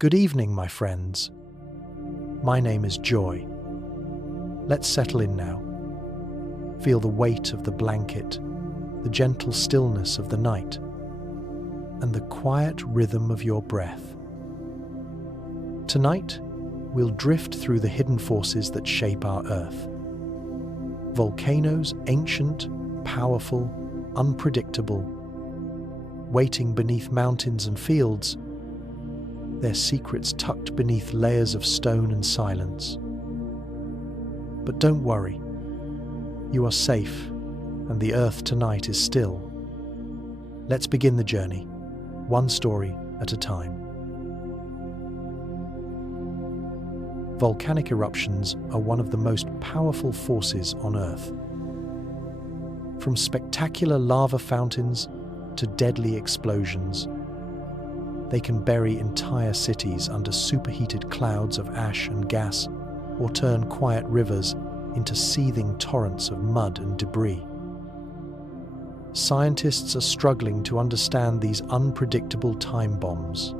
Good evening, my friends. My name is Joy. Let's settle in now. Feel the weight of the blanket, the gentle stillness of the night, and the quiet rhythm of your breath. Tonight, we'll drift through the hidden forces that shape our Earth. Volcanoes, ancient, powerful, unpredictable, waiting beneath mountains and fields, their secrets tucked beneath layers of stone and silence. But don't worry, you are safe, and the Earth tonight is still. Let's begin the journey, one story at a time. Volcanic eruptions are one of the most powerful forces on Earth. From spectacular lava fountains to deadly explosions, they can bury entire cities under superheated clouds of ash and gas, or turn quiet rivers into seething torrents of mud and debris. Scientists are struggling to understand these unpredictable time bombs.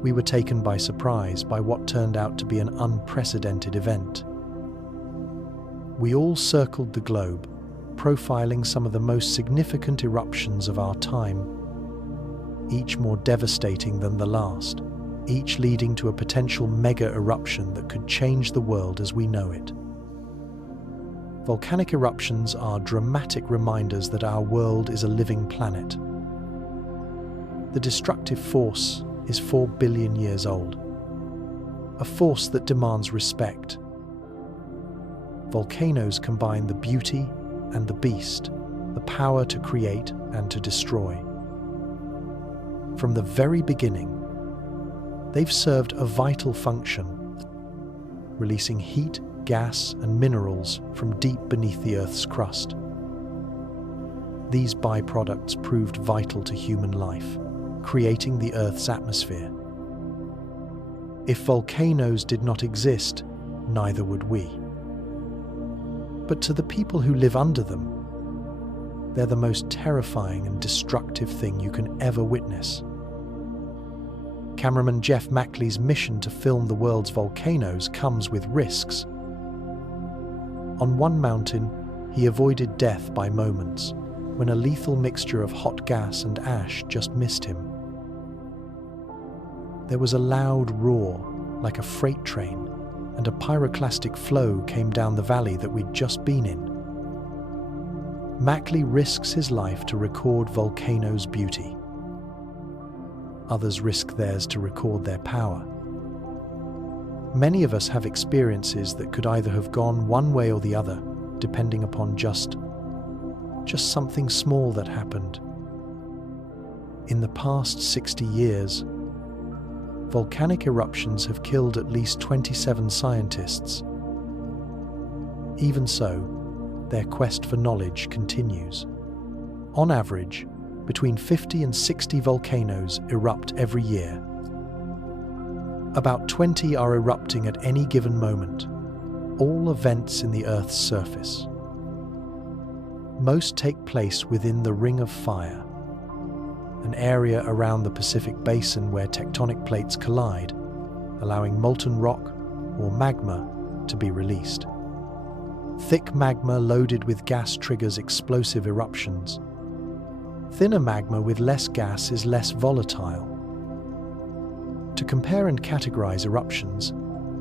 We were taken by surprise by what turned out to be an unprecedented event. We all circled the globe, profiling some of the most significant eruptions of our time, each more devastating than the last, each leading to a potential mega eruption that could change the world as we know it. Volcanic eruptions are dramatic reminders that our world is a living planet. The destructive force is 4 billion years old, a force that demands respect. Volcanoes combine the beauty and the beast, the power to create and to destroy. From the very beginning, they've served a vital function, releasing heat, gas, and minerals from deep beneath the Earth's crust. These byproducts proved vital to human life, creating the Earth's atmosphere. If volcanoes did not exist, neither would we. But to the people who live under them, they're the most terrifying and destructive thing you can ever witness. Cameraman Jeff Mackley's mission to film the world's volcanoes comes with risks. On one mountain, he avoided death by moments when a lethal mixture of hot gas and ash just missed him. There was a loud roar, like a freight train, and a pyroclastic flow came down the valley that we'd just been in. Mackley risks his life to record volcanoes' beauty. Others risk theirs to record their power. Many of us have experiences that could either have gone one way or the other, depending upon just something small that happened. In the past 60 years, volcanic eruptions have killed at least 27 scientists. Even so, their quest for knowledge continues. On average, between 50 and 60 volcanoes erupt every year. About 20 are erupting at any given moment, all events in the Earth's surface. Most take place within the Ring of Fire, an area around the Pacific Basin where tectonic plates collide, allowing molten rock or magma to be released. Thick magma loaded with gas triggers explosive eruptions. Thinner magma with less gas is less volatile. To compare and categorize eruptions,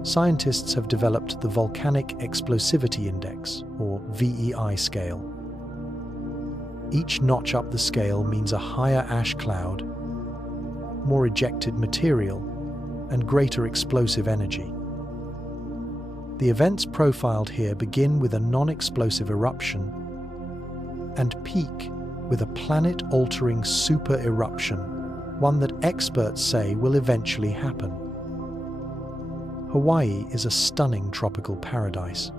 scientists have developed the Volcanic Explosivity Index, or VEI scale. Each notch up the scale means a higher ash cloud, more ejected material, and greater explosive energy. The events profiled here begin with a non-explosive eruption and peak with a planet-altering super eruption, one that experts say will eventually happen. Hawaii is a stunning tropical paradise.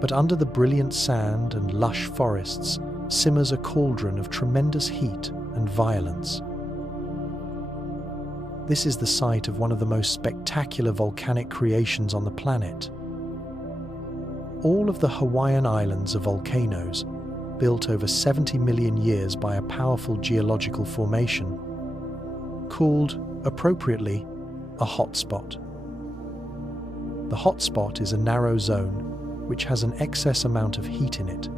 But under the brilliant sand and lush forests simmers a cauldron of tremendous heat and violence. This is the site of one of the most spectacular volcanic creations on the planet. All of the Hawaiian Islands are volcanoes, built over 70 million years by a powerful geological formation. called, appropriately, a hotspot. The hotspot is a narrow zone which has an excess amount of heat in it.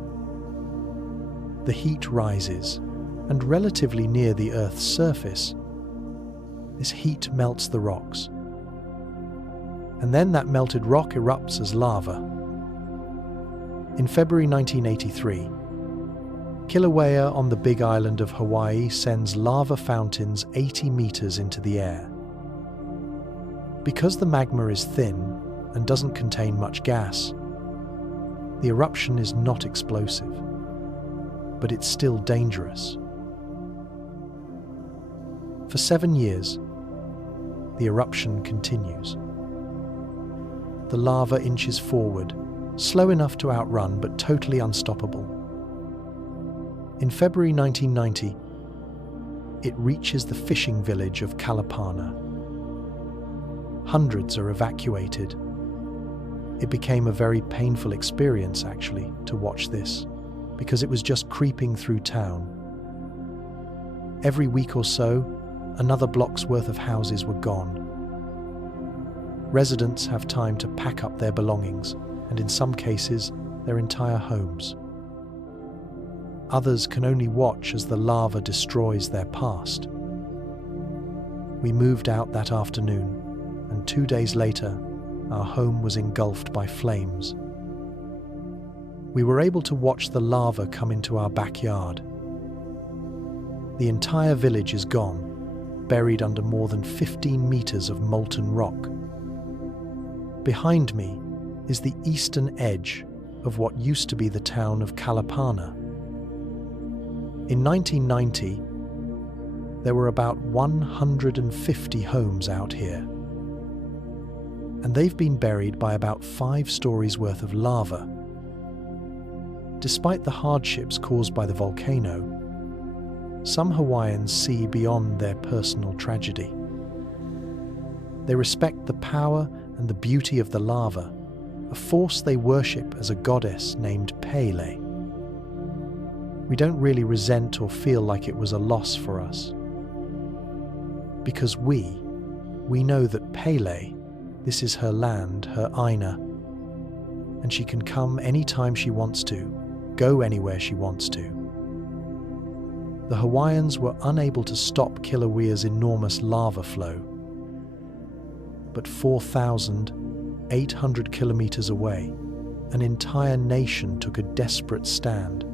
The heat rises, and relatively near the Earth's surface, this heat melts the rocks. And then that melted rock erupts as lava. In February 1983, Kilauea on the big island of Hawaii sends lava fountains 80 meters into the air. Because the magma is thin and doesn't contain much gas, the eruption is not explosive, but it's still dangerous. For 7 years, the eruption continues. The lava inches forward, slow enough to outrun but totally unstoppable. In February 1990, it reaches the fishing village of Kalapana. Hundreds are evacuated. It became a very painful experience, actually, to watch this, because it was just creeping through town. Every week or so, another block's worth of houses were gone. Residents have time to pack up their belongings, and in some cases, their entire homes. Others can only watch as the lava destroys their past. We moved out that afternoon, and 2 days later, our home was engulfed by flames. We were able to watch the lava come into our backyard. The entire village is gone, buried under more than 15 meters of molten rock. Behind me is the eastern edge of what used to be the town of Kalapana. In 1990, there were about 150 homes out here, and they've been buried by about 5 stories worth of lava. Despite the hardships caused by the volcano, some Hawaiians see beyond their personal tragedy. They respect the power and the beauty of the lava, a force they worship as a goddess named Pele. We don't really resent or feel like it was a loss for us. Because we know that Pele, this is her land, her Aina, and she can come anytime she wants to, go anywhere she wants to. The Hawaiians were unable to stop Kilauea's enormous lava flow, but 4,800 kilometers away, an entire nation took a desperate stand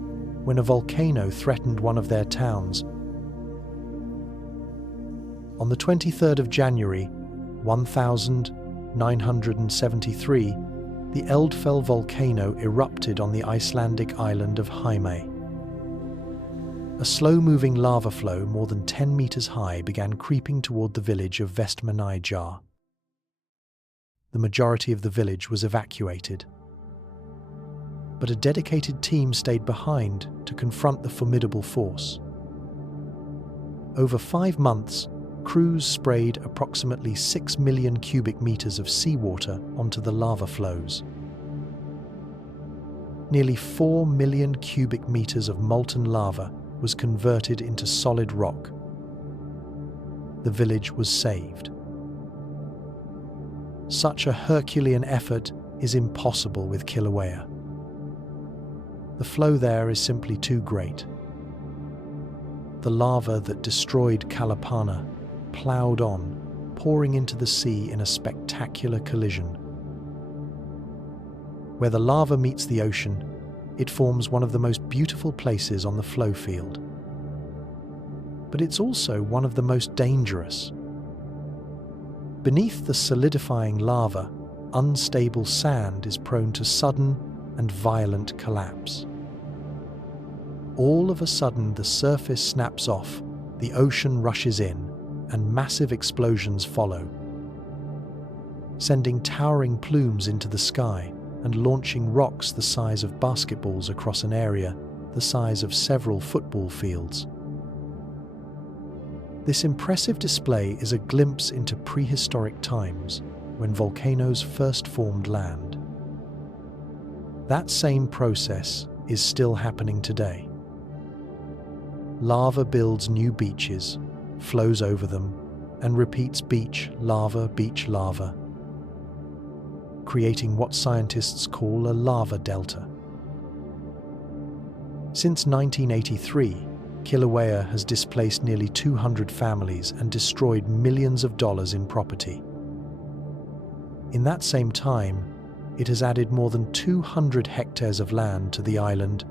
when a volcano threatened one of their towns. On the 23rd of January, 1973, the Eldfell volcano erupted on the Icelandic island of Heimaey. A slow-moving lava flow more than 10 meters high began creeping toward the village of Westman. The majority of the village was evacuated, but a dedicated team stayed behind to confront the formidable force. Over 5 months, crews sprayed approximately 6 million cubic meters of seawater onto the lava flows. Nearly 4 million cubic meters of molten lava was converted into solid rock. The village was saved. Such a Herculean effort is impossible with Kilauea. The flow there is simply too great. The lava that destroyed Kalapana ploughed on, pouring into the sea in a spectacular collision. Where the lava meets the ocean, it forms one of the most beautiful places on the flow field. But it's also one of the most dangerous. Beneath the solidifying lava, unstable sand is prone to sudden and violent collapse. All of a sudden, the surface snaps off, the ocean rushes in, and massive explosions follow, sending towering plumes into the sky and launching rocks the size of basketballs across an area the size of several football fields. This impressive display is a glimpse into prehistoric times when volcanoes first formed land. That same process is still happening today. Lava builds new beaches, flows over them, and repeats beach lava, creating what scientists call a lava delta. Since 1983, Kilauea has displaced nearly 200 families and destroyed millions of dollars in property. In that same time, it has added more than 200 hectares of land to the island,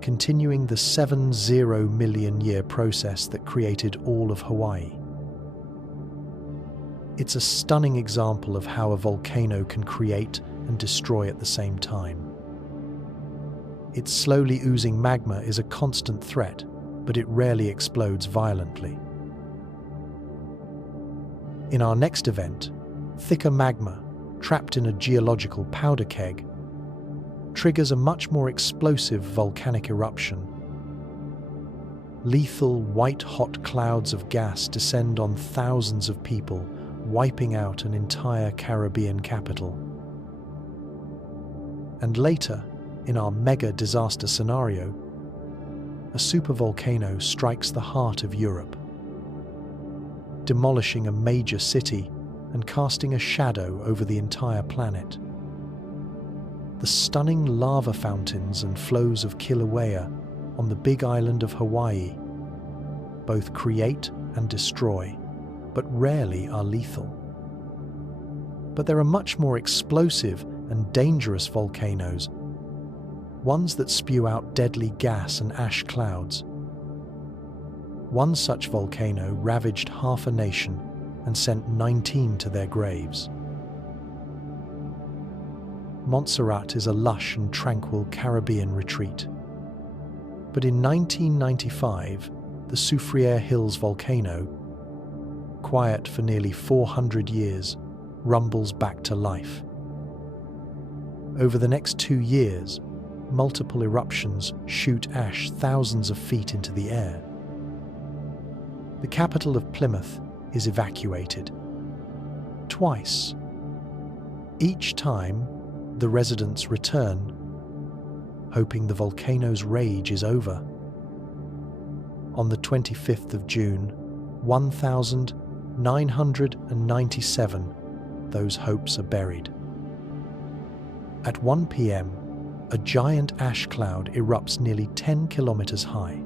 continuing the 70 million year process that created all of Hawaii. It's a stunning example of how a volcano can create and destroy at the same time. Its slowly oozing magma is a constant threat, but it rarely explodes violently. In our next event, thicker magma, trapped in a geological powder keg, triggers a much more explosive volcanic eruption. Lethal, white-hot clouds of gas descend on thousands of people, wiping out an entire Caribbean capital. And later, in our mega disaster scenario, a supervolcano strikes the heart of Europe, demolishing a major city and casting a shadow over the entire planet. The stunning lava fountains and flows of Kilauea on the big island of Hawaii both create and destroy, but rarely are lethal. But there are much more explosive and dangerous volcanoes, ones that spew out deadly gas and ash clouds. One such volcano ravaged half a nation and sent 19 to their graves. Montserrat is a lush and tranquil Caribbean retreat. But in 1995, the Soufrière Hills volcano, quiet for nearly 400 years, rumbles back to life. Over the next 2 years, multiple eruptions shoot ash thousands of feet into the air. The capital of Plymouth is evacuated. Twice. Each time, the residents return, hoping the volcano's rage is over. On the 25th of June, 1997, those hopes are buried. At 1 p.m., a giant ash cloud erupts nearly 10 kilometers high.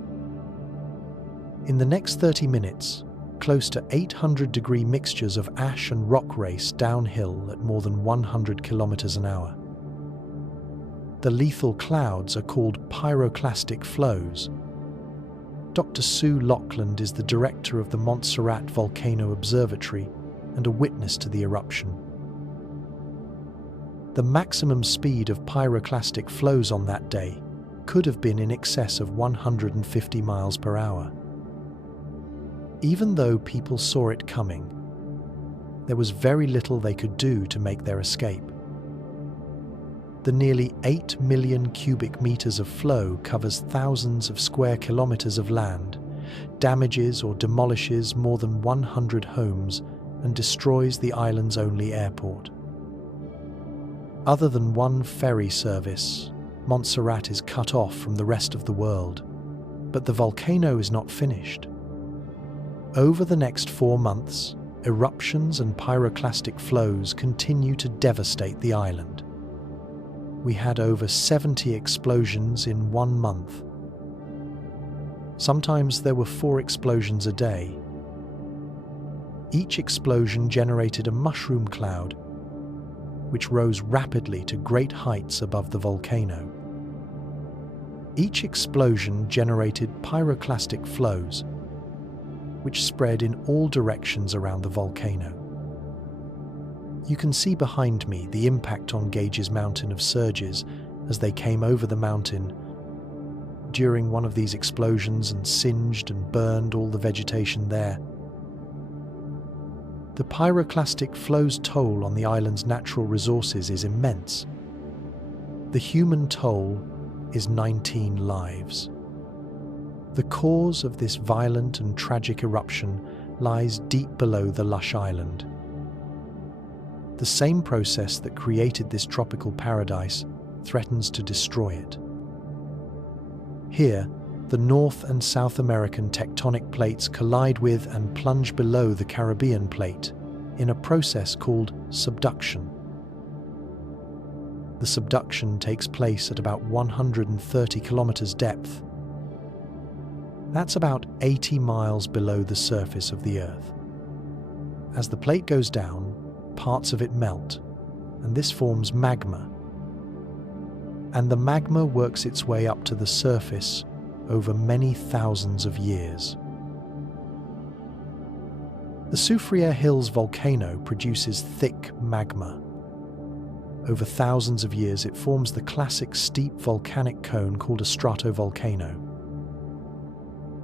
In the next 30 minutes, close to 800-degree mixtures of ash and rock race downhill at more than 100 kilometers an hour. The lethal clouds are called pyroclastic flows. Dr. Sue Lockland is the director of the Montserrat Volcano Observatory and a witness to the eruption. The maximum speed of pyroclastic flows on that day could have been in excess of 150 miles per hour. Even though people saw it coming, there was very little they could do to make their escape. The nearly 8 million cubic meters of flow covers thousands of square kilometers of land, damages or demolishes more than 100 homes, and destroys the island's only airport. Other than one ferry service, Montserrat is cut off from the rest of the world. But the volcano is not finished. Over the next 4 months, eruptions and pyroclastic flows continue to devastate the island. We had over 70 explosions in 1 month. Sometimes there were 4 explosions a day. Each explosion generated a mushroom cloud, which rose rapidly to great heights above the volcano. Each explosion generated pyroclastic flows, which spread in all directions around the volcano. You can see behind me the impact on Gage's mountain of surges as they came over the mountain during one of these explosions and singed and burned all the vegetation there. The pyroclastic flow's toll on the island's natural resources is immense. The human toll is 19 lives. The cause of this violent and tragic eruption lies deep below the lush island. The same process that created this tropical paradise threatens to destroy it. Here, the North and South American tectonic plates collide with and plunge below the Caribbean plate in a process called subduction. The subduction takes place at about 130 kilometers depth. That's about 80 miles below the surface of the Earth. As the plate goes down, parts of it melt, and this forms magma. And the magma works its way up to the surface over many thousands of years. The Soufrière Hills volcano produces thick magma. Over thousands of years, it forms the classic steep volcanic cone called a stratovolcano.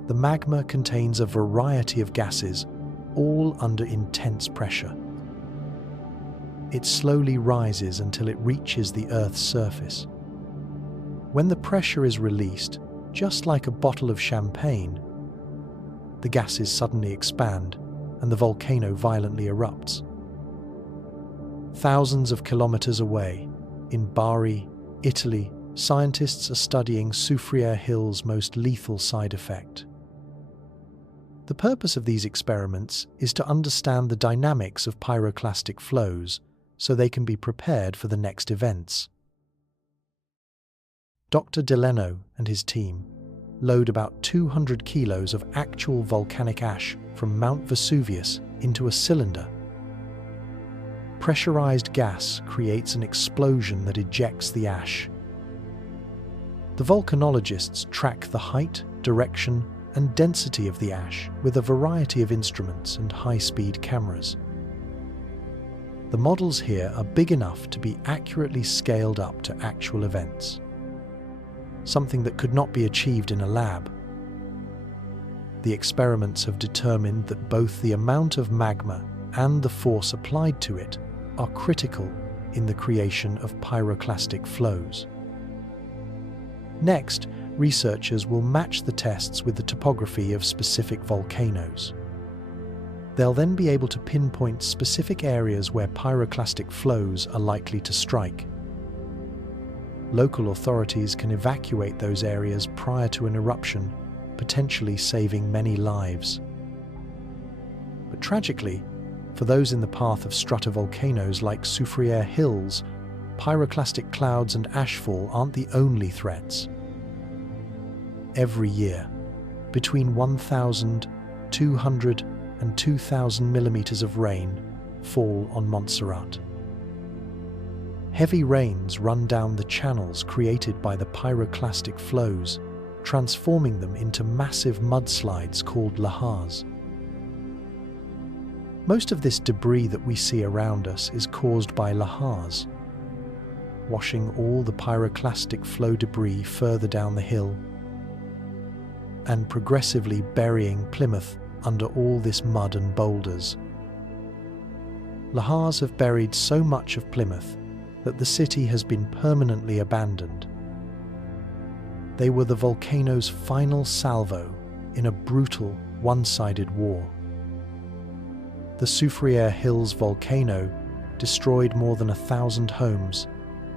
The magma contains a variety of gases, all under intense pressure. It slowly rises until it reaches the Earth's surface. When the pressure is released, just like a bottle of champagne, the gases suddenly expand and the volcano violently erupts. Thousands of kilometers away, in Bari, Italy, scientists are studying Soufrière Hill's most lethal side effect. The purpose of these experiments is to understand the dynamics of pyroclastic flows so they can be prepared for the next events. Dr. Delano and his team load about 200 kilos of actual volcanic ash from Mount Vesuvius into a cylinder. Pressurized gas creates an explosion that ejects the ash. The volcanologists track the height, direction, and density of the ash with a variety of instruments and high-speed cameras. The models here are big enough to be accurately scaled up to actual events, something that could not be achieved in a lab. The experiments have determined that both the amount of magma and the force applied to it are critical in the creation of pyroclastic flows. Next, researchers will match the tests with the topography of specific volcanoes. They'll then be able to pinpoint specific areas where pyroclastic flows are likely to strike. Local authorities can evacuate those areas prior to an eruption, potentially saving many lives. But tragically, for those in the path of stratovolcanoes like Soufrière Hills, pyroclastic clouds and ashfall aren't the only threats. Every year, between 1,200 and 2,000 millimeters of rain fall on Montserrat. Heavy rains run down the channels created by the pyroclastic flows, transforming them into massive mudslides called lahars. Most of this debris that we see around us is caused by lahars, washing all the pyroclastic flow debris further down the hill and progressively burying Plymouth under all this mud and boulders. Lahars have buried so much of Plymouth that the city has been permanently abandoned. They were the volcano's final salvo in a brutal, one-sided war. The Soufrière Hills volcano destroyed more than 1,000 homes,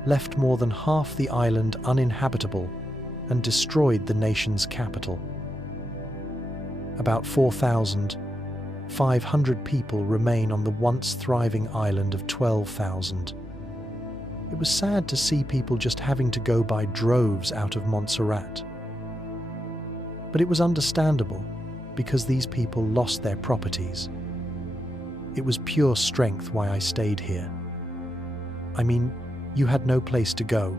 left more than half the island uninhabitable, and destroyed the nation's capital. About 4,500 people remain on the once thriving island of 12,000. It was sad to see people just having to go by droves out of Montserrat. But it was understandable, because these people lost their properties. It was pure strength why I stayed here. I mean, you had no place to go,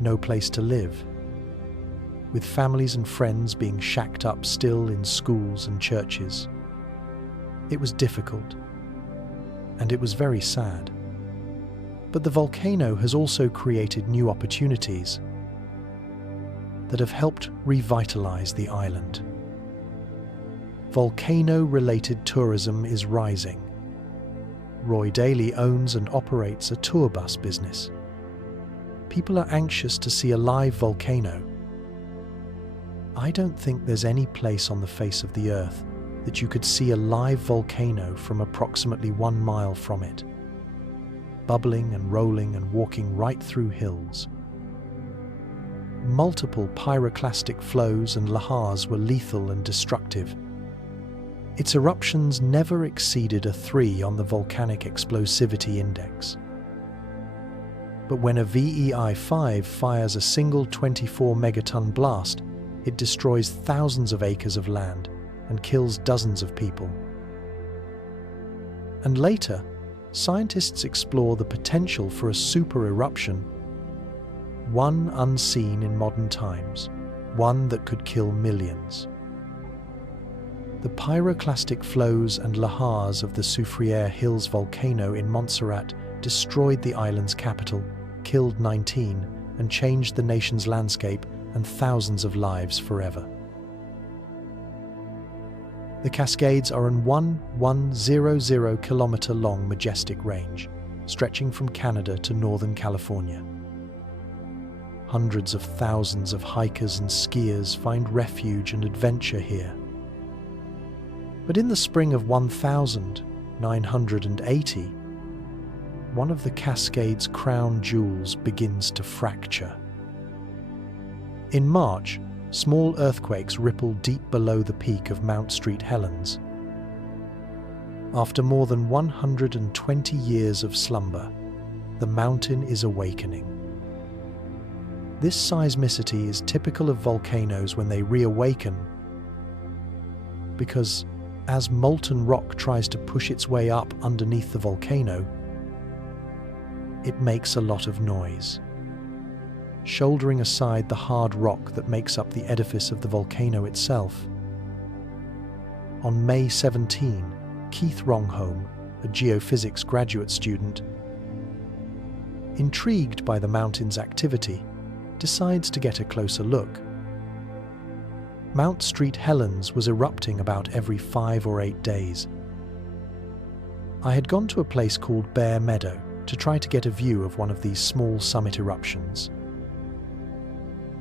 no place to live. With families and friends being shacked up still in schools and churches. It was difficult, and it was very sad. But the volcano has also created new opportunities that have helped revitalize the island. Volcano-related tourism is rising. Roy Daly owns and operates a tour bus business. People are anxious to see a live volcano. I don't think there's any place on the face of the Earth that you could see a live volcano from approximately 1 mile from it, bubbling and rolling and walking right through hills. multiple pyroclastic flows and lahars were lethal and destructive. Its eruptions never exceeded a 3 on the Volcanic Explosivity Index. But when a VEI-5 fires a single 24 megaton blast, it destroys thousands of acres of land and kills dozens of people. And later, scientists explore the potential for a super eruption, one unseen in modern times, one that could kill millions. The pyroclastic flows and lahars of the Soufrière Hills volcano in Montserrat destroyed the island's capital, killed 19, and changed the nation's landscape and thousands of lives forever. The Cascades are an 1,100-kilometer-long majestic range, stretching from Canada to northern California. Hundreds of thousands of hikers and skiers find refuge and adventure here. But in the spring of 1980, one of the Cascades' crown jewels begins to fracture. In March, small earthquakes ripple deep below the peak of Mount St. Helens. After more than 120 years of slumber, the mountain is awakening. This seismicity is typical of volcanoes when they reawaken, because as molten rock tries to push its way up underneath the volcano, it makes a lot of noise, shouldering aside the hard rock that makes up the edifice of the volcano itself. On May 17, Keith Rongholm, a geophysics graduate student, intrigued by the mountain's activity, decides to get a closer look. Mount St. Helens was erupting about every 5 or 8 days. I had gone to a place called Bear Meadow to try to get a view of one of these small summit eruptions.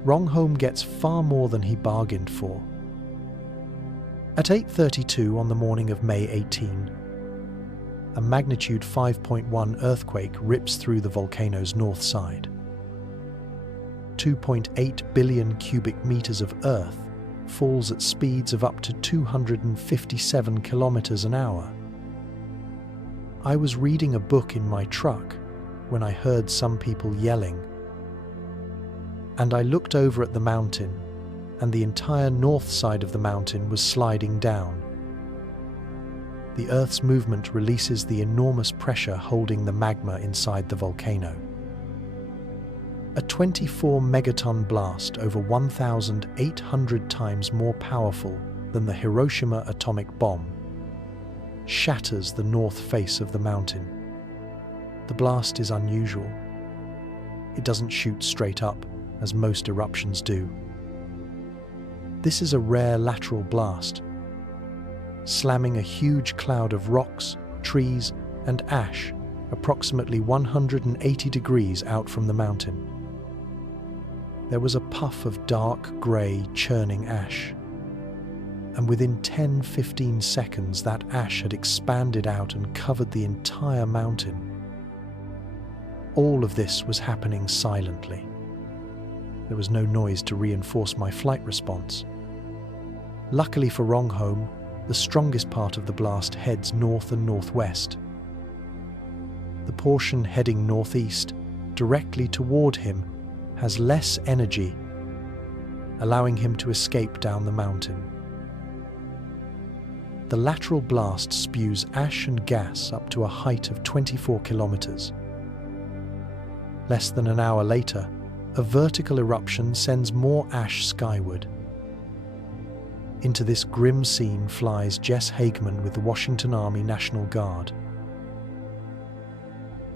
Rongholm gets far more than he bargained for. At 8:32 on the morning of May 18, a magnitude 5.1 earthquake rips through the volcano's north side. 2.8 billion cubic meters of earth falls at speeds of up to 257 kilometers an hour. I was reading a book in my truck when I heard some people yelling, and I looked over at the mountain, and the entire north side of the mountain was sliding down. The Earth's movement releases the enormous pressure holding the magma inside the volcano. A 24 megaton blast over 1,800 times more powerful than the Hiroshima atomic bomb shatters the north face of the mountain. The blast is unusual. It doesn't shoot straight up, as most eruptions do. This is a rare lateral blast, slamming a huge cloud of rocks, trees, and ash approximately 180 degrees out from the mountain. There was a puff of dark grey churning ash, and within 10-15 seconds that ash had expanded out and covered the entire mountain. All of this was happening silently. There was no noise to reinforce my flight response. Luckily for Rongholm, the strongest part of the blast heads north and northwest. The portion heading northeast, directly toward him, has less energy, allowing him to escape down the mountain. The lateral blast spews ash and gas up to a height of 24 kilometers. Less than an hour later, a vertical eruption sends more ash skyward. Into this grim scene flies Jess Hageman with the Washington Army National Guard.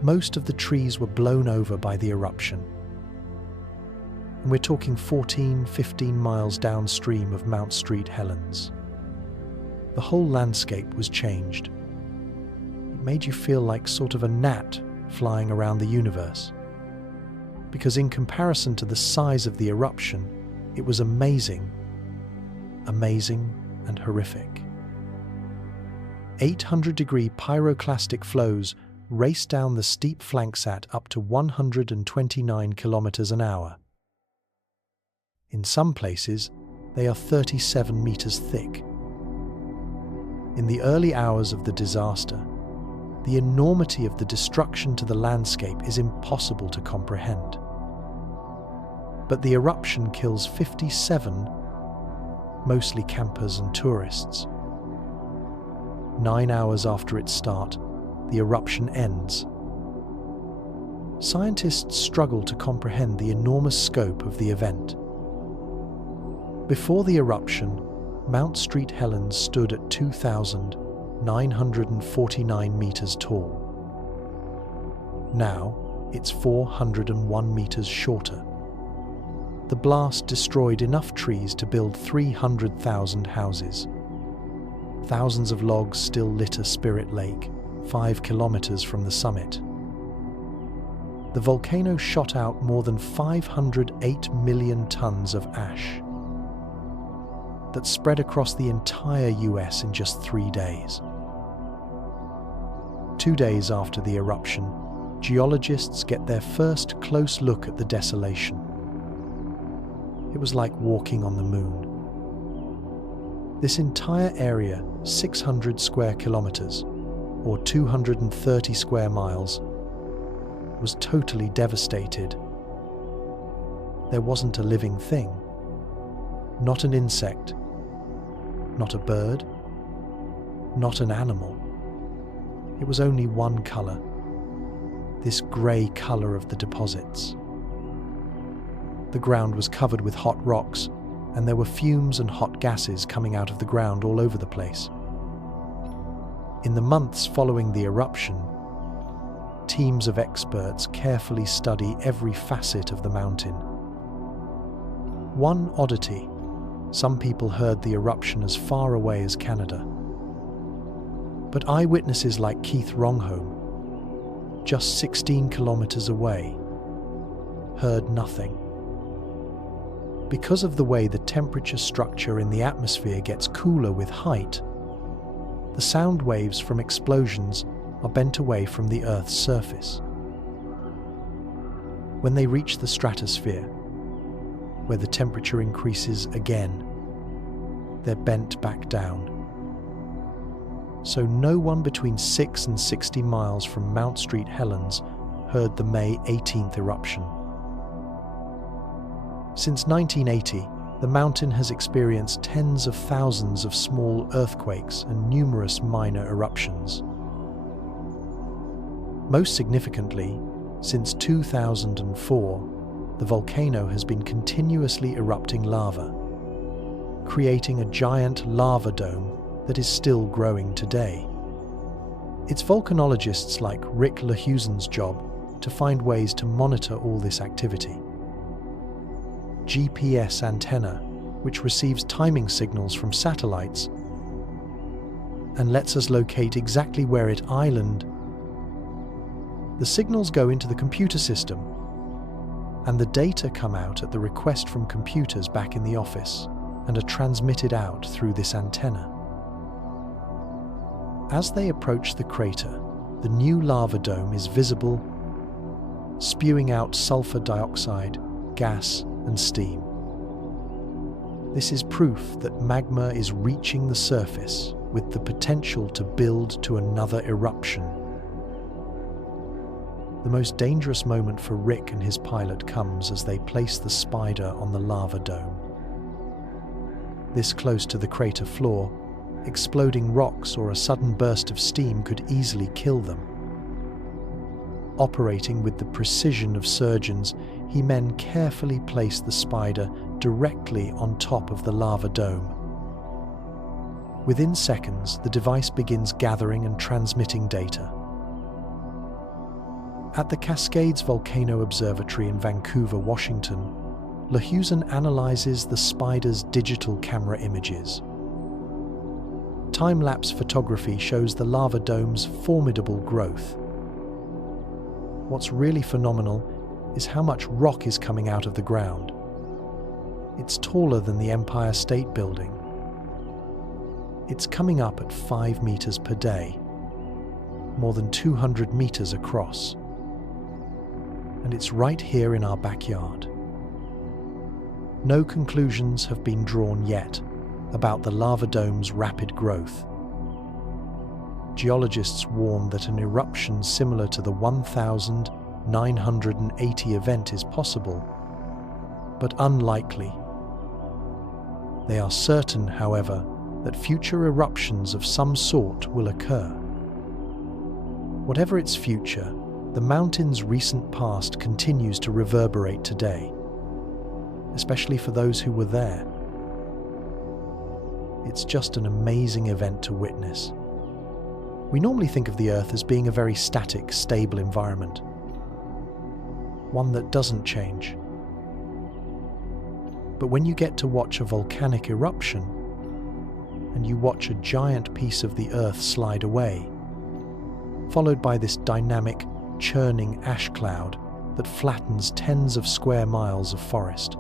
Most of the trees were blown over by the eruption. And we're talking 14-15 miles downstream of Mount St. Helens. The whole landscape was changed. It made you feel like sort of a gnat flying around the universe. Because in comparison to the size of the eruption, it was amazing and horrific. 800-degree pyroclastic flows raced down the steep flanks at up to 129 kilometers an hour. In some places, they are 37 meters thick. In the early hours of the disaster, the enormity of the destruction to the landscape is impossible to comprehend. But the eruption kills 57, mostly campers and tourists. 9 hours after its start, the eruption ends. Scientists struggle to comprehend the enormous scope of the event. Before the eruption, Mount St. Helens stood at 2,949 meters tall. Now, it's 401 meters shorter. The blast destroyed enough trees to build 300,000 houses. Thousands of logs still litter Spirit Lake, 5 kilometers from the summit. The volcano shot out more than 508 million tons of ash that spread across the entire US in just 3 days. 2 days after the eruption, geologists get their first close look at the desolation. It was like walking on the moon. This entire area, 600 square kilometers, or 230 square miles, was totally devastated. There wasn't a living thing, not an insect, not a bird, not an animal. It was only one color, this grey color of the deposits. The ground was covered with hot rocks, and there were fumes and hot gases coming out of the ground all over the place. In the months following the eruption, teams of experts carefully study every facet of the mountain. One oddity: some people heard the eruption as far away as Canada. But eyewitnesses like Keith Wrongholm, just 16 kilometers away, heard nothing. Because of the way the temperature structure in the atmosphere gets cooler with height, the sound waves from explosions are bent away from the Earth's surface. When they reach the stratosphere, where the temperature increases again, they're bent back down. So no one between 6 and 60 miles from Mount St. Helens heard the May 18th eruption. Since 1980, the mountain has experienced tens of thousands of small earthquakes and numerous minor eruptions. Most significantly, since 2004, the volcano has been continuously erupting lava, creating a giant lava dome that is still growing today. It's volcanologists like Rick Lehusen's job to find ways to monitor all this activity. GPS antenna, which receives timing signals from satellites and lets us locate exactly where it island. The signals go into the computer system, and the data come out at the request from computers back in the office and are transmitted out through this antenna. As they approach the crater, the new lava dome is visible, spewing out sulfur dioxide, gas, and steam. This is proof that magma is reaching the surface with the potential to build to another eruption. The most dangerous moment for Rick and his pilot comes as they place the spider on the lava dome. This close to the crater floor, exploding rocks or a sudden burst of steam could easily kill them. Operating with the precision of surgeons, men carefully place the spider directly on top of the lava dome. Within seconds, the device begins gathering and transmitting data. At the Cascades Volcano Observatory in Vancouver, Washington, Lehusen analyzes the spider's digital camera images. Time-lapse photography shows the lava dome's formidable growth. What's really phenomenal is how much rock is coming out of the ground. It's taller than the Empire State Building. It's coming up at 5 meters per day, more than 200 meters across. And it's right here in our backyard. no conclusions have been drawn yet about the lava dome's rapid growth. Geologists warn that an eruption similar to the 1980 event is possible, but unlikely. They are certain, however, that future eruptions of some sort will occur. Whatever its future, the mountain's recent past continues to reverberate today, especially for those who were there. It's just an amazing event to witness. We normally think of the Earth as being a very static, stable environment, one that doesn't change. But when you get to watch a volcanic eruption, and you watch a giant piece of the Earth slide away, followed by this dynamic, churning ash cloud that flattens tens of square miles of forest.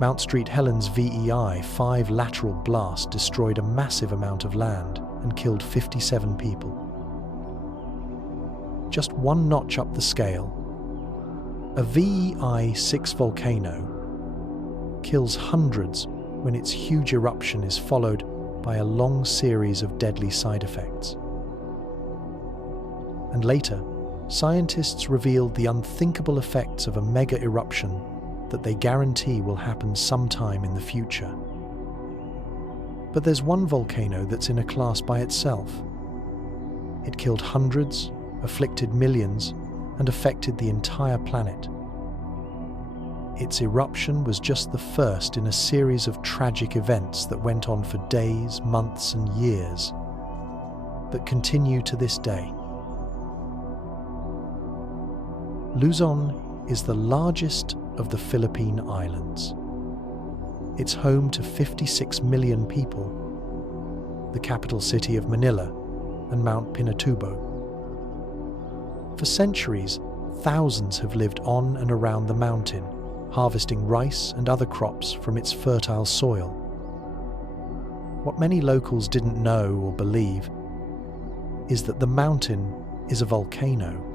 Mount St. Helens VEI 5 lateral blast destroyed a massive amount of land and killed 57 people. Just one notch up the scale, a VEI 6 volcano kills hundreds when its huge eruption is followed by a long series of deadly side effects. And later, scientists revealed the unthinkable effects of a mega eruption that they guarantee will happen sometime in the future. But there's one volcano that's in a class by itself. It killed hundreds, afflicted millions, and affected the entire planet. Its eruption was just the first in a series of tragic events that went on for days, months, and years, that continue to this day. Luzon is the largest of the Philippine Islands. It's home to 56 million people, the capital city of Manila, and Mount Pinatubo. For centuries, thousands have lived on and around the mountain, harvesting rice and other crops from its fertile soil. What many locals didn't know or believe is that the mountain is a volcano.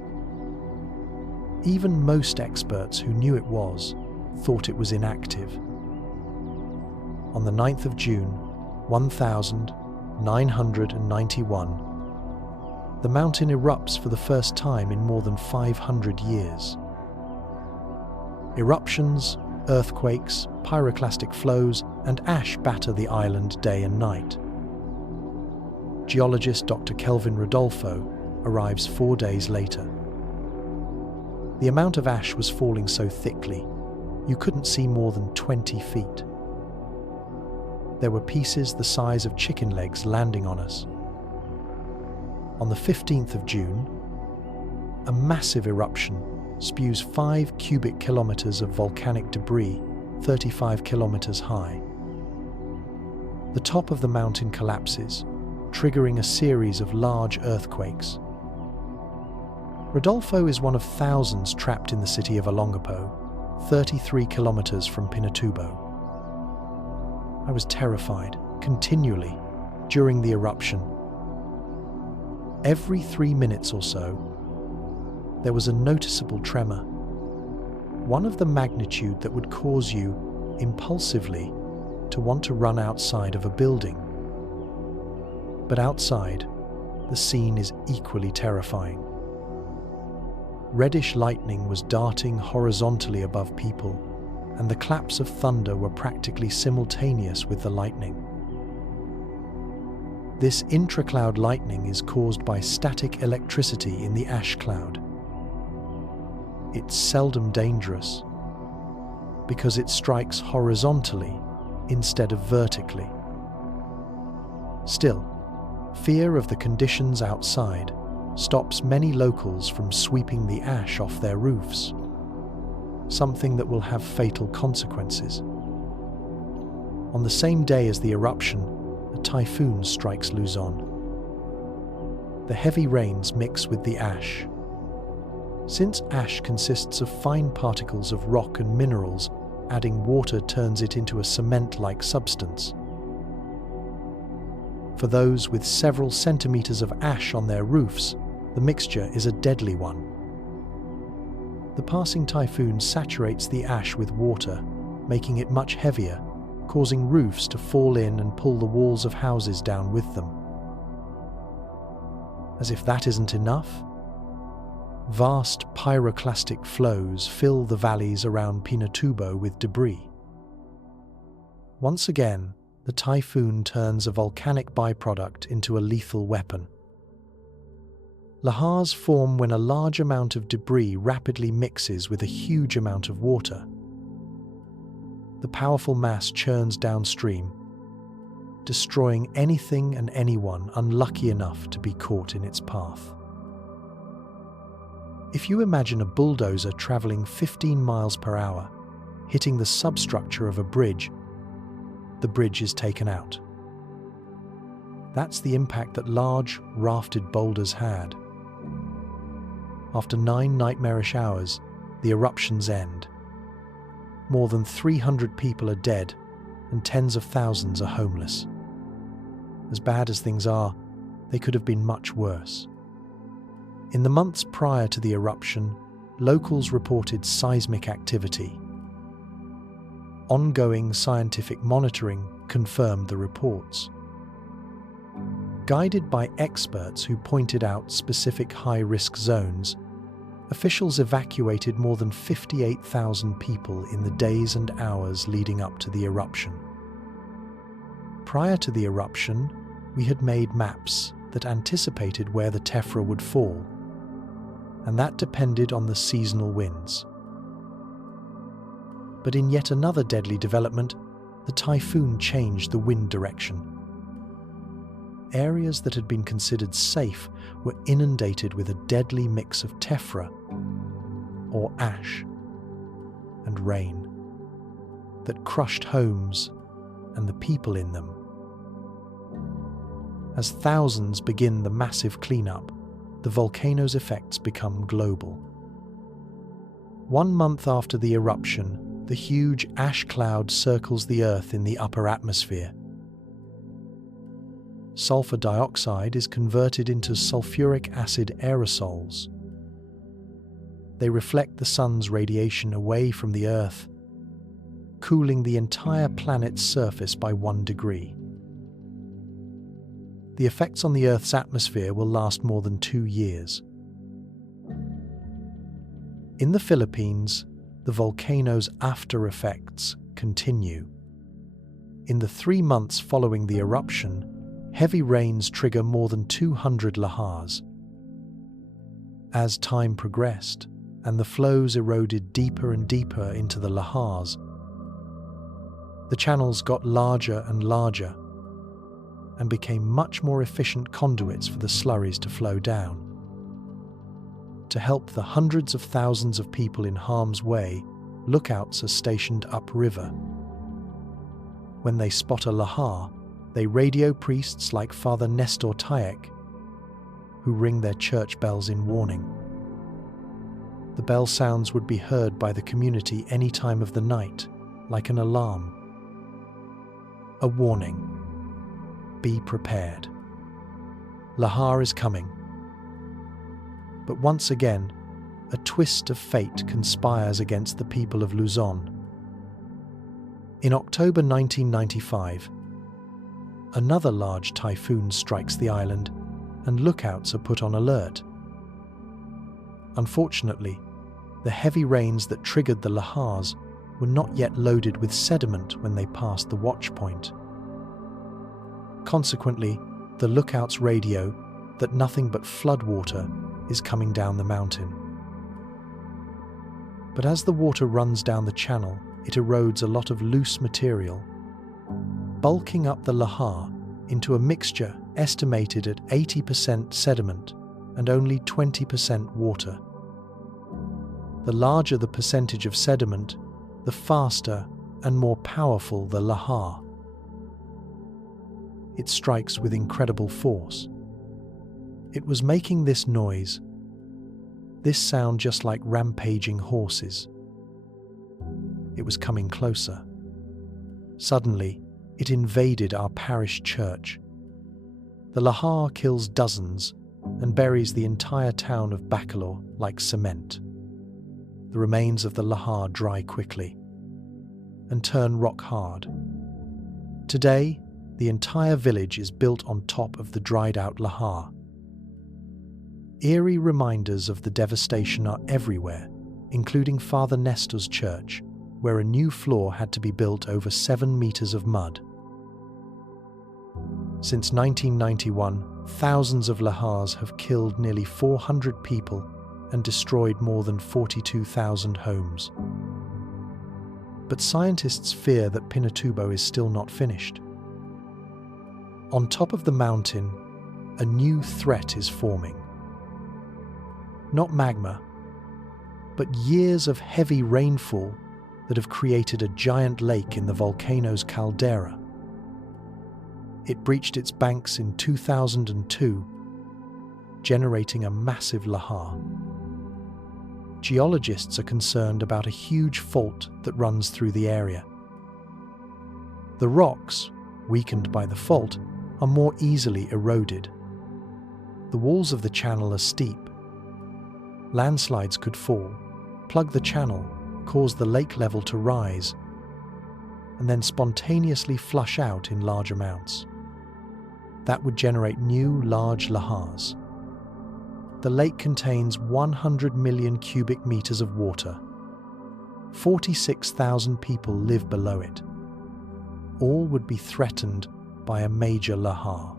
Even most experts who knew it was thought it was inactive. On the 9th of June, 1991, the mountain erupts for the first time in more than 500 years. Eruptions, earthquakes, pyroclastic flows, and ash batter the island day and night. Geologist Dr. Kelvin Rodolfo arrives 4 days later. The amount of ash was falling so thickly, you couldn't see more than 20 feet. There were pieces the size of chicken legs landing on us. On the 15th of June, a massive eruption spews 5 cubic kilometers of volcanic debris, 35 kilometers high. The top of the mountain collapses, triggering a series of large earthquakes. Rodolfo is one of thousands trapped in the city of Olongapo, 33 kilometers from Pinatubo. I was terrified, continually, during the eruption. Every 3 minutes or so, there was a noticeable tremor, one of the magnitude that would cause you, impulsively, to want to run outside of a building. But outside, the scene is equally terrifying. Reddish lightning was darting horizontally above people, and the claps of thunder were practically simultaneous with the lightning. This intracloud lightning is caused by static electricity in the ash cloud. It's seldom dangerous because it strikes horizontally instead of vertically. Still, fear of the conditions outside stops many locals from sweeping the ash off their roofs, something that will have fatal consequences. On the same day as the eruption, a typhoon strikes Luzon. The heavy rains mix with the ash. Since ash consists of fine particles of rock and minerals, adding water turns it into a cement-like substance. For those with several centimeters of ash on their roofs, the mixture is a deadly one. The passing typhoon saturates the ash with water, making it much heavier, causing roofs to fall in and pull the walls of houses down with them. As if that isn't enough, vast pyroclastic flows fill the valleys around Pinatubo with debris. Once again, the typhoon turns a volcanic byproduct into a lethal weapon. Lahars form when a large amount of debris rapidly mixes with a huge amount of water. The powerful mass churns downstream, destroying anything and anyone unlucky enough to be caught in its path. If you imagine a bulldozer traveling 15 miles per hour, hitting the substructure of a bridge, the bridge is taken out. That's the impact that large, rafted boulders had. After 9 nightmarish hours, the eruptions end. More than 300 people are dead, and tens of thousands are homeless. As bad as things are, they could have been much worse. In the months prior to the eruption, locals reported seismic activity. Ongoing scientific monitoring confirmed the reports. Guided by experts who pointed out specific high-risk zones, officials evacuated more than 58,000 people in the days and hours leading up to the eruption. Prior to the eruption, we had made maps that anticipated where the tephra would fall, and that depended on the seasonal winds. But in yet another deadly development, the typhoon changed the wind direction. Areas that had been considered safe were inundated with a deadly mix of tephra, or ash, and rain, that crushed homes and the people in them. As thousands begin the massive cleanup, the volcano's effects become global. 1 month after the eruption, the huge ash cloud circles the Earth in the upper atmosphere. Sulfur dioxide is converted into sulfuric acid aerosols. They reflect the sun's radiation away from the Earth, cooling the entire planet's surface by 1 degree. The effects on the Earth's atmosphere will last more than 2 years. In the Philippines, the volcano's after effects continue. In the 3 months following the eruption, heavy rains trigger more than 200 lahars. As time progressed and the flows eroded deeper and deeper into the lahars, the channels got larger and larger and became much more efficient conduits for the slurries to flow down. To help the hundreds of thousands of people in harm's way, lookouts are stationed upriver. When they spot a lahar, they radio priests like Father Nestor Tayek, who ring their church bells in warning. The bell sounds would be heard by the community any time of the night, like an alarm. A warning. Be prepared. Lahar is coming. But once again, a twist of fate conspires against the people of Luzon. In October 1995, another large typhoon strikes the island, and lookouts are put on alert. Unfortunately, the heavy rains that triggered the lahars were not yet loaded with sediment when they passed the watch point. Consequently, the lookouts radio that nothing but floodwater is coming down the mountain. But as the water runs down the channel, it erodes a lot of loose material, bulking up the lahar into a mixture estimated at 80% sediment and only 20% water. The larger the percentage of sediment, the faster and more powerful the lahar. It strikes with incredible force. It was making this noise, this sound just like rampaging horses. It was coming closer. Suddenly, it invaded our parish church. The lahar kills dozens and buries the entire town of Bacolor like cement. the remains of the lahar dry quickly and turn rock hard. Today, the entire village is built on top of the dried-out lahar. Eerie reminders of the devastation are everywhere, including Father Nestor's church, where a new floor had to be built over 7 meters of mud. Since 1991, thousands of lahars have killed nearly 400 people and destroyed more than 42,000 homes. But scientists fear that Pinatubo is still not finished. On top of the mountain, a new threat is forming. Not magma, but years of heavy rainfall that have created a giant lake in the Volcanoes caldera. It breached its banks in 2002, generating a massive lahar. Geologists are concerned about a huge fault that runs through the area. The rocks, weakened by the fault, are more easily eroded. The walls of the channel are steep. Landslides could fall, plug the channel, cause the lake level to rise, and then spontaneously flush out in large amounts. That would generate new large lahars. The lake contains 100 million cubic meters of water. 46,000 people live below it. All would be threatened by a major lahar.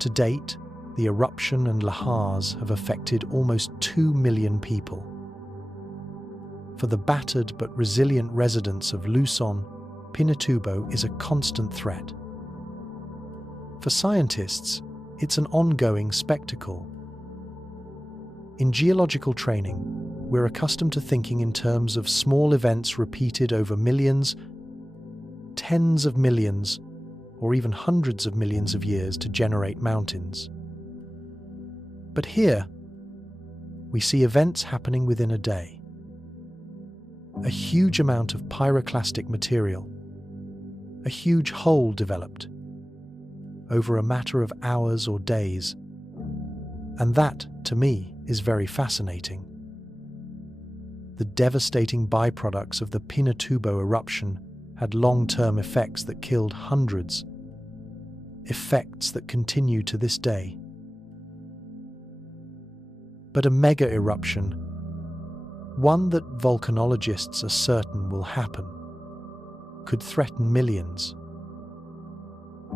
To date, the eruption and lahars have affected almost 2 million people. For the battered but resilient residents of Luzon, Pinatubo is a constant threat. For scientists, it's an ongoing spectacle. In geological training, we're accustomed to thinking in terms of small events repeated over millions, tens of millions, or even hundreds of millions of years to generate mountains. But here, we see events happening within a day. A huge amount of pyroclastic material, a huge hole developed over a matter of hours or days. And that, to me, is very fascinating. The devastating byproducts of the Pinatubo eruption had long-term effects that killed hundreds, effects that continue to this day. But a mega eruption, one that volcanologists are certain will happen, could threaten millions.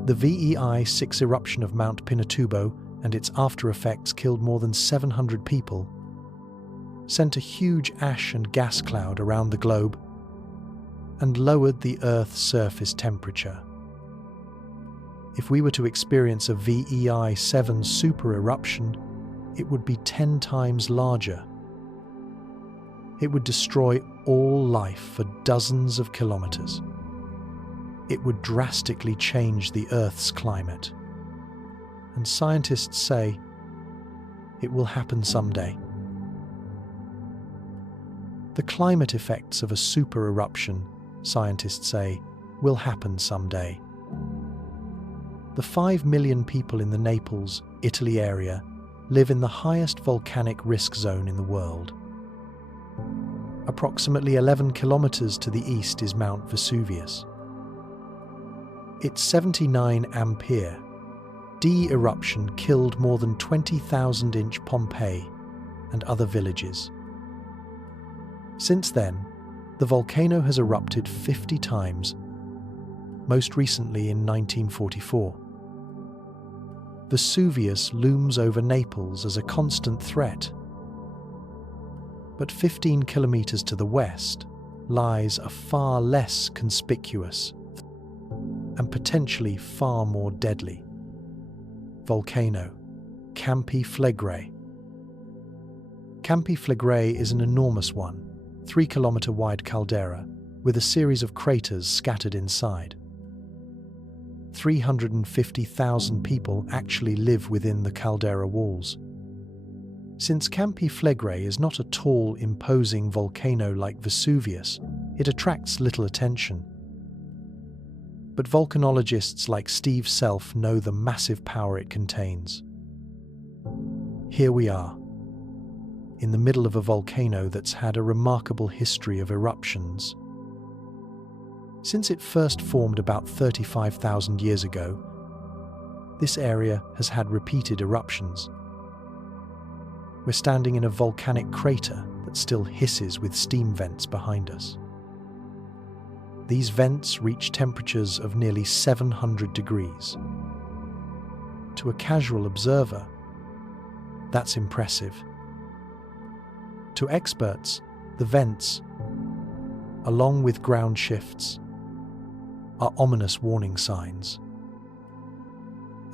The VEI 6 eruption of Mount Pinatubo and its after-effects killed more than 700 people, sent a huge ash and gas cloud around the globe, and lowered the Earth's surface temperature. If we were to experience a VEI 7 super eruption, it would be 10 times larger. It would destroy all life for dozens of kilometers. It would drastically change the Earth's climate. And scientists say it will happen someday. The climate effects of a super eruption, scientists say, will happen someday. The 5 million people in the Naples, Italy area live in the highest volcanic risk zone in the world. Approximately 11 kilometers to the east is Mount Vesuvius. Its 79 ampere D eruption killed more than 20,000-inch Pompeii and other villages. Since then, the volcano has erupted 50 times, most recently in 1944. Vesuvius looms over Naples as a constant threat. But 15 kilometers to the west lies a far less conspicuous and potentially far more deadly volcano, Campi Flegrei. Campi Flegrei is an enormous one, 3-kilometer wide caldera with a series of craters scattered inside. 350,000 people actually live within the caldera walls. Since Campi Flegrei is not a tall, imposing volcano like Vesuvius, it attracts little attention. But volcanologists like Steve Self know the massive power it contains. Here we are, in the middle of a volcano that's had a remarkable history of eruptions. Since it first formed about 35,000 years ago, this area has had repeated eruptions. We're standing in a volcanic crater that still hisses with steam vents behind us. These vents reach temperatures of nearly 700 degrees. To a casual observer, that's impressive. To experts, the vents, along with ground shifts, are ominous warning signs.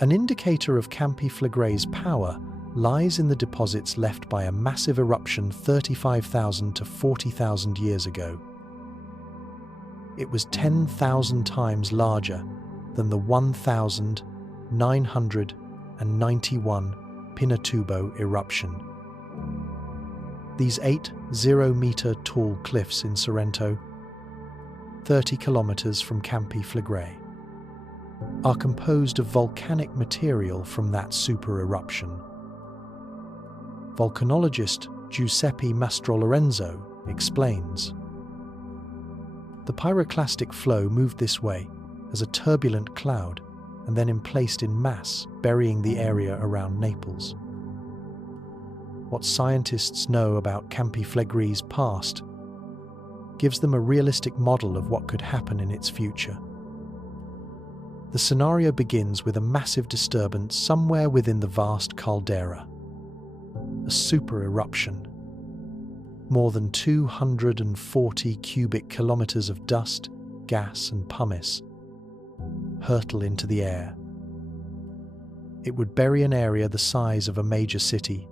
An indicator of Campi Phlegrei's power lies in the deposits left by a massive eruption 35,000 to 40,000 years ago. It was 10,000 times larger than the 1,991 Pinatubo eruption. These 8 0-meter tall cliffs in Sorrento, 30 kilometers from Campi Flegrei, are composed of volcanic material from that super eruption. Volcanologist Giuseppe Mastrolorenzo explains, "The pyroclastic flow moved this way as a turbulent cloud and then emplaced in mass, burying the area around Naples. What scientists know about Campi Phlegrei's past gives them a realistic model of what could happen in its future. The scenario begins with a massive disturbance somewhere within the vast caldera, a super eruption. More than 240 cubic kilometers of dust, gas, and pumice hurtle into the air. It would bury an area the size of a major city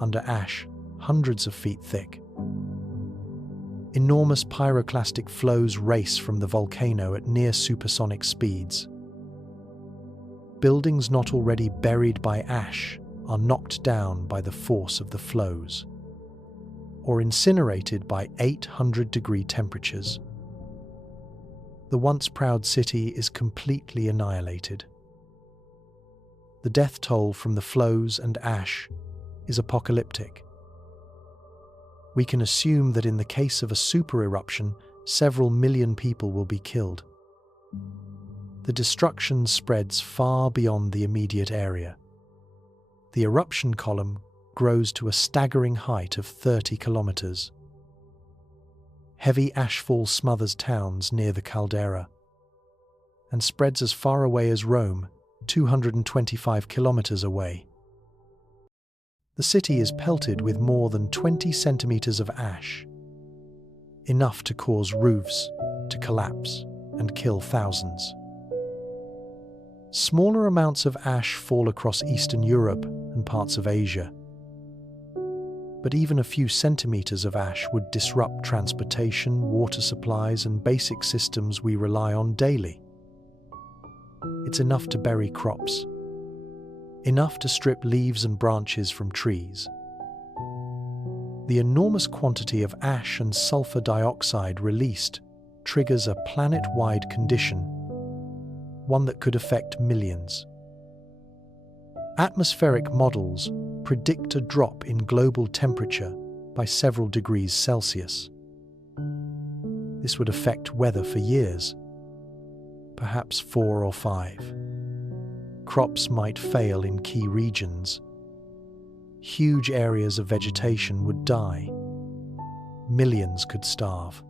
under ash hundreds of feet thick. Enormous pyroclastic flows race from the volcano at near supersonic speeds. Buildings not already buried by ash are knocked down by the force of the flows, or incinerated by 800-degree temperatures. The once proud city is completely annihilated. The death toll from the flows and ash is apocalyptic. We can assume that in the case of a super eruption, several million people will be killed. The destruction spreads far beyond the immediate area. The eruption column grows to a staggering height of 30 kilometers. Heavy ashfall smothers towns near the caldera and spreads as far away as Rome, 225 kilometers away. The city is pelted with more than 20 centimeters of ash, enough to cause roofs to collapse and kill thousands. Smaller amounts of ash fall across Eastern Europe and parts of Asia, but even a few centimeters of ash would disrupt transportation, water supplies, and basic systems we rely on daily. It's enough to bury crops, enough to strip leaves and branches from trees. The enormous quantity of ash and sulfur dioxide released triggers a planet-wide condition, one that could affect millions. Atmospheric models predict a drop in global temperature by several degrees Celsius. This would affect weather for years, perhaps 4 or 5. Crops might fail in key regions. Huge areas of vegetation would die. Millions could starve.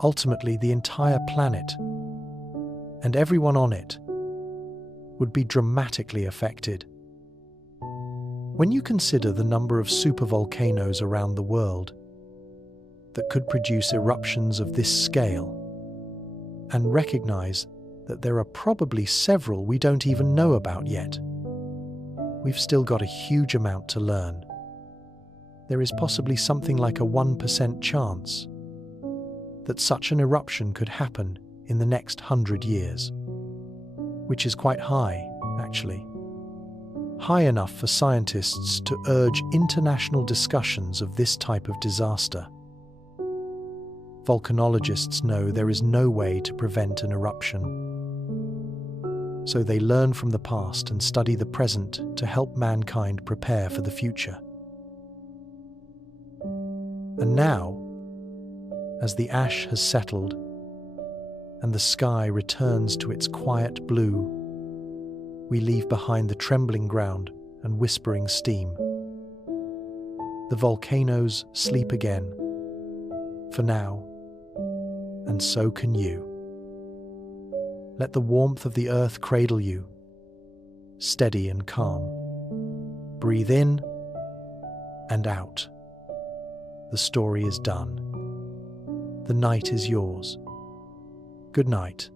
Ultimately, the entire planet, and everyone on it, would be dramatically affected. When you consider the number of supervolcanoes around the world that could produce eruptions of this scale, and recognize that there are probably several we don't even know about yet, we've still got a huge amount to learn. There is possibly something like a 1% chance that such an eruption could happen in the next 100 years, which is quite high, actually. High enough for scientists to urge international discussions of this type of disaster. Volcanologists know there is no way to prevent an eruption, so they learn from the past and study the present to help mankind prepare for the future. And now, as the ash has settled and the sky returns to its quiet blue, we leave behind the trembling ground and whispering steam. The volcanoes sleep again, for now, and so can you. Let the warmth of the earth cradle you, steady and calm. Breathe in and out. The story is done. The night is yours. Good night.